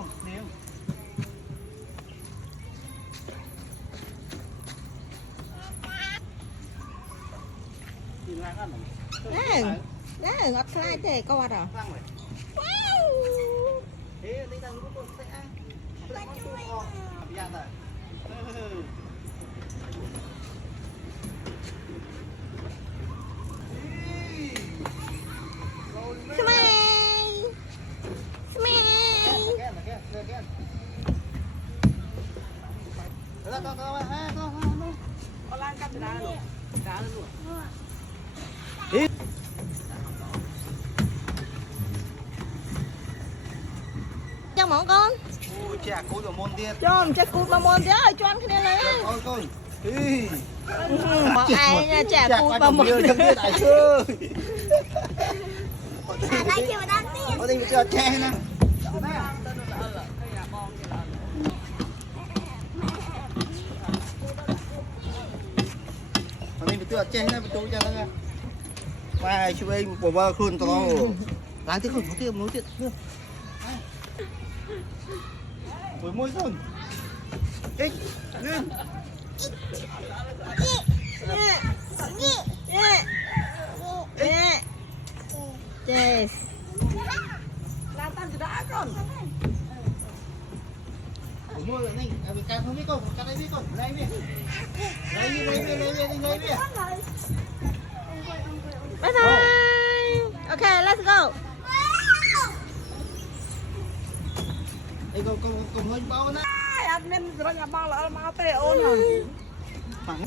không nếm ngọt khai thế có vào thế đây là lúc con sẽ lại con tu kho bây giờ cho món con chè cối của môn tiết cho chắc cút mà môn chứ cho ăn cái này con bọn ai nha chả cút mà môn không biết đại sư ở đây chưa chè nè ở đây chưa chè nè tôi cho nó mai chú em bỏ vào khuôn to lái tiếp không có tiếp nối tiếp với môi son ích lên yes làm tan đã con với môi là này mình cắt không biết con cắt đây biết con đây biết đây biết bye bye okay let's go đây con hơi bao nè admin rồi nhà bao là mau tê ôn hả? phẳng